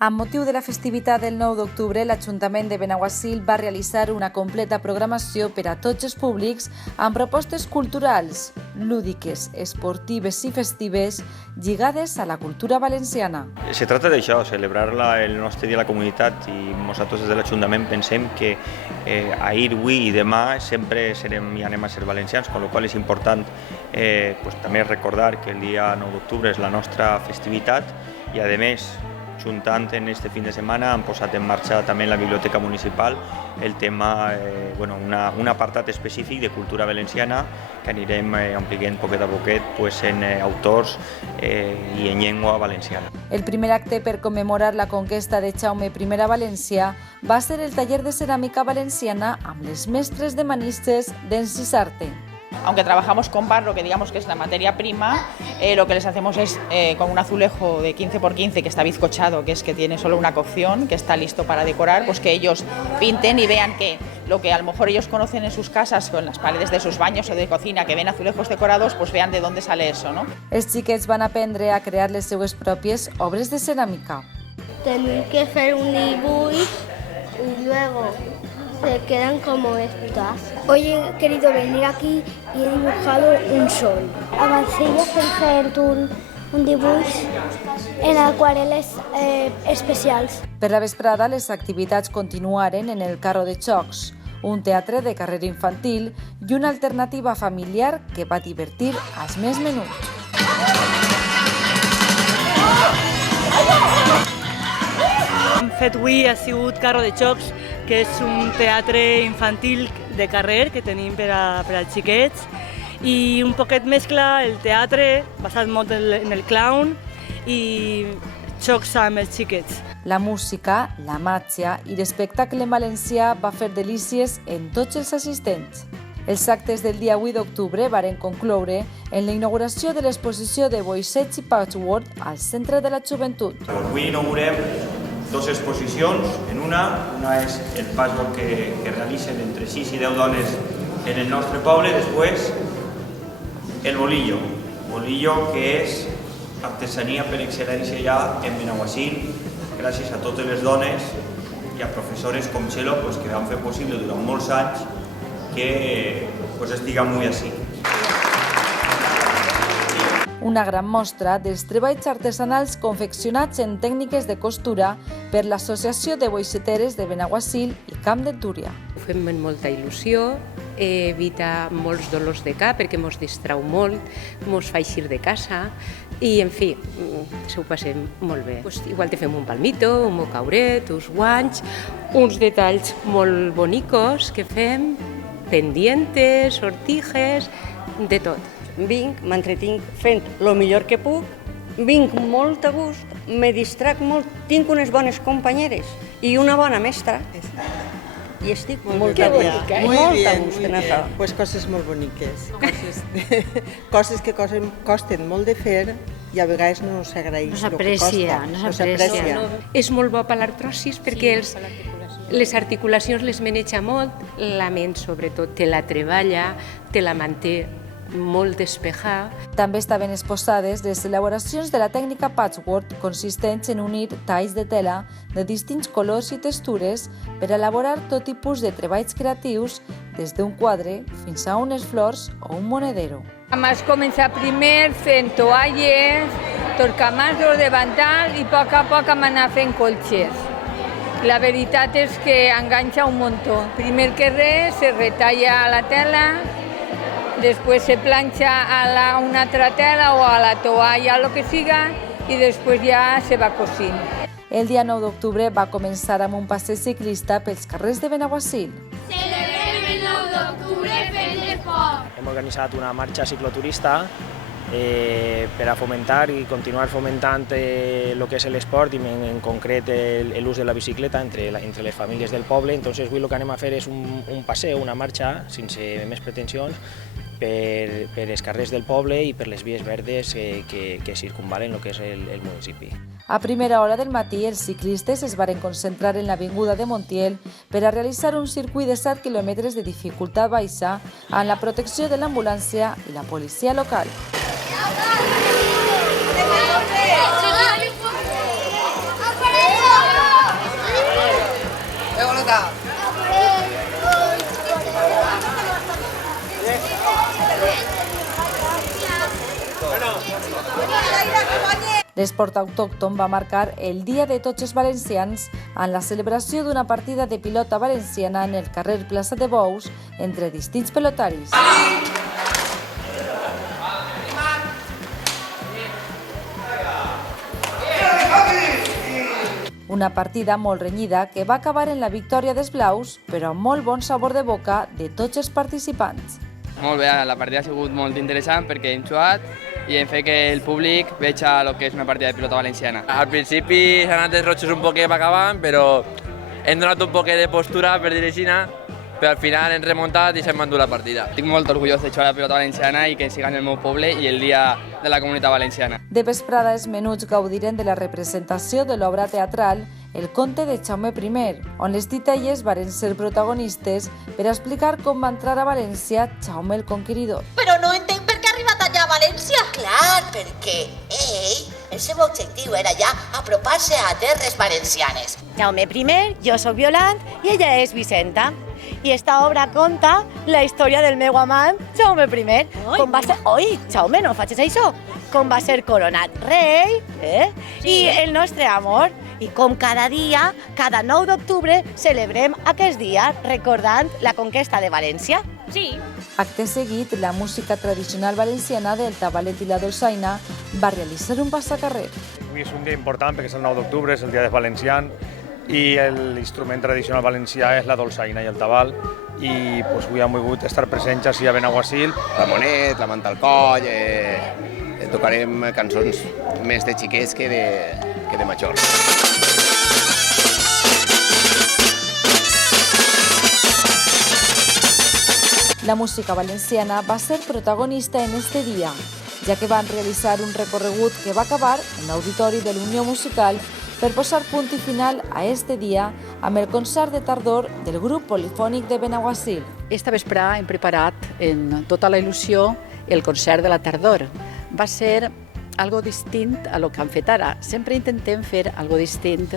Amb motiu de la festivitat del 9 d'octubre, l'Ajuntament de Benaguasil va realitzar una completa programació per a tots els públics amb propostes culturals, lúdiques, esportives i festives lligades a la cultura valenciana. Se trata d'això, celebrar el nostre dia a la comunitat, i nosaltres des de l'Ajuntament pensem que ahir, avui i demà sempre serem i anem a ser valencians, amb la qual cosa és important també recordar que el dia 9 d'octubre és la nostra festivitat i, a més, juntant en este fin de setmana han posat en marxa també en la Biblioteca Municipal el tema, un apartat específic de cultura valenciana que anirem omplint poquet a poquet en autors i en llengua valenciana. El primer acte per commemorar la conquesta de Jaume I a València va ser el taller de ceràmica valenciana amb les mestres de Manises d'Encisarte. Aunque trabajamos con barro, que digamos que es la materia prima, lo que les hacemos es con un azulejo de 15 por 15 que está bizcochado, que es que tiene solo una cocción, que está listo para decorar, pues que ellos pinten y vean que lo que a lo mejor ellos conocen en sus casas, con las paredes de sus baños o de cocina, que ven azulejos decorados, pues vean de dónde sale eso, ¿no? Els xiquets van aprendre a crear les seues pròpies obres de ceràmica. Tenim que fer un dibuix y luego se quedan como estas. Hoy he querido venir aquí y he dibujado un sol. Avancé a hacer un dibuix en acuareles especials. Per la vesprada, les activitats continuaren en el Carro de Xocs, un teatre de carrera infantil i una alternativa familiar que va divertir als més menuts. Hem fet avui ha sigut Carro de Xocs, que és un teatre infantil de carrer que tenim per als xiquets, i un poquet mescla el teatre, basat molt en el clown, i xocs amb els xiquets. La música, la màgia i l'espectacle en valencià va fer delícies en tots els assistents. Els actes del dia 8 d'octubre varen concloure en la inauguració de l'exposició de Boixets i Patchwork al Centre de la Joventut. Avui inaugurem dues exposicions. Una és el patchwork que realitzen entre 6 i 10 dones en el nostre poble. Després, el bolillo. Bolillo que és artesania per excel·lència ja en Benaguasil, gràcies a totes les dones i a professores com Txelo que van fer possible durant molts anys que estiguem avui així. Una gran mostra dels treballs artesanals confeccionats en tècniques de costura per l'Associació de Boixeteres de Benaguasil i Camp de Túria. Ho fem amb molta il·lusió, evita molts dolors de cap perquè ens distrau molt, ens fa eixir de casa i, en fi, s'ho passem molt bé. Igual te fem un palmito, un mocauret, uns guanys, uns detalls molt bonicos que fem, pendientes, sortijes, de tot. Vinc, m'entretinc fent el millor que puc, vinc molt a gust, me distrac molt, tinc unes bones companyeres i una bona mestra i estic molt a gust en això. Pues coses molt boniques, coses que costen molt de fer i a vegades no s'agraeix el que costa. No s'aprecia. És molt bo per l'artrosis perquè les articulacions les maneja molt, la ment sobretot te la treballa, te la manté molt despejada. També estaven exposades les elaboracions de la tècnica patchwork, consistents en unir talls de tela de distints colors i textures per elaborar tot tipus de treballs creatius, des d'un quadre fins a unes flors o un monedero. Vas començar primer fent toalles, torcamassos de davantal i a poc vam anar fent colxes. La veritat és que enganxa un muntó. Primer que res, se retalla la tela, després se planxa a una altra tela o a la toalla, o el que siga, i després ja se va cosint. El dia 9 d'octubre va començar amb un passeig ciclista pels carrers de Benaguasil. Celebrem el 9 d'octubre fent esport. Hem organitzat una marxa cicloturista per a fomentar i continuar fomentant el que és l'esport i en concret l'ús de la bicicleta entre les famílies del poble. Entonces avui el que anem a fer és un passeu, una marxa, sense més pretensions, per els carrers del poble i per les vies verdes que circunvalen el que és el municipi. A primera hora del matí, els ciclistes es varen concentrar en l'avinguda de Montiel per a realitzar un circuit de 7 quilòmetres de dificultat baixa amb la protecció de l'ambulància i la policia local. L'esport autòcton va marcar el Dia de tots els valencians en la celebració d'una partida de pilota valenciana en el carrer Plaça de Bous entre distints pelotaris. Una partida molt renyida que va acabar en la victòria dels blaus, però amb molt bon sabor de boca de tots els participants. Molt bé, la partida ha sigut molt interessant perquè hem jugat i hem fet que el públic veja el que és una partida de pilota valenciana. Al principi s'han anat els rojos un poquet acabant, però hem donat un poquet de postura, per dir-ho així, però al final hem remuntat i s'hem endut la partida. Estic molt orgullós de jugar a la pilota valenciana i que siga en el meu poble i el dia de la comunitat valenciana. De vesprada, els menuts gaudiren de la representació de l'obra teatral El conte de Jaume I, on les titelles varen ser protagonistes per explicar com va entrar a València Jaume el Conqueridor. Però no entenc per què ha arribat allà a València. Clar, perquè el seu objectiu era ja apropar-se a terres valencianes. Jaume I, jo sóc Violant i ella és Vicenta. I esta obra conta la història del meu amant, Jaume I. Com va ser... Oi, Jaume, no facis això! Com va ser coronat rei, i el nostre amor. I com cada dia, cada 9 d'octubre, celebrem aquest dia recordant la conquesta de València. Sí. Acte seguit, la música tradicional valenciana del tabalet i la dolçaina va realitzar un passacarrer. Avui és un dia important perquè és el 9 d'octubre, és el dia dels valencians, i l'instrument tradicional valencià és la dolçaina i el tabal, i avui hem volgut estar presents així a Benaguasil. Ramonet, la manta al coll, tocarem cançons més de xiquets que de majors. La música valenciana va ser protagonista en este dia, ja que van realitzar un recorregut que va acabar en l'auditori de l'Unió Musical per posar punt i final a este dia amb el concert de tardor del grup polifònic de Benaguasil. Esta vesprada hem preparat en tota la il·lusió el concert de la tardor. Va ser algo distint a lo que han fet ara. Sempre intentem fer algo distint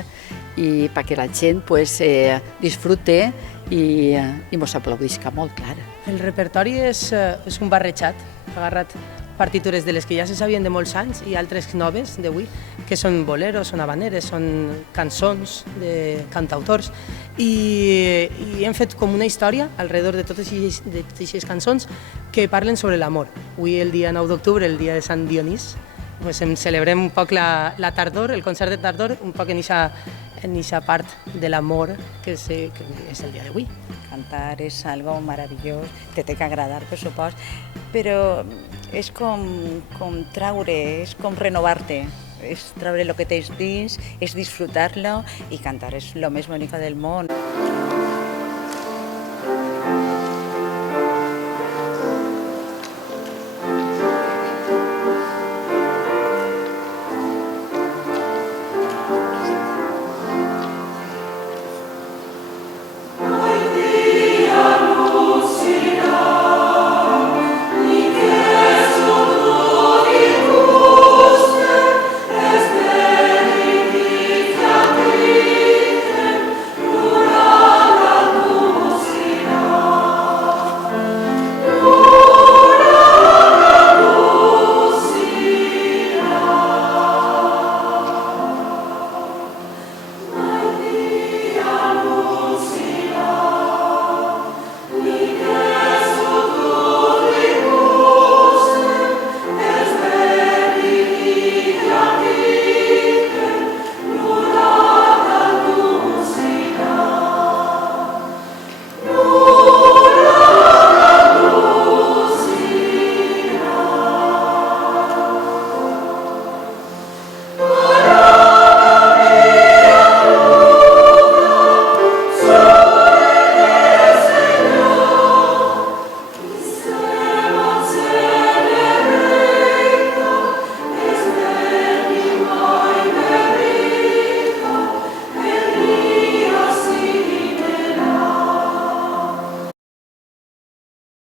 i perquè la gent disfrute i mos aplaudisca molt, clar. El repertori és un barrejat, ha agarrat partitures de les que ja se sabien de molts anys i altres noves d'avui, que són boleros, són habaneres, són cançons de cantautors, i hem fet com una història alrededor de totes aquestes cançons que parlen sobre l'amor. Avui, el dia 9 d'octubre, el dia de Sant Dionís, celebrem un poc la tardor, el concert de tardor, un poc en aquesta part de l'amor que és el dia d'avui. Cantar és algo meravellós, te té que agradar, per supost, però és com traure, és com renovar-te, és treure el que tens dins, és disfrutar-lo i cantar és el més bonic del món.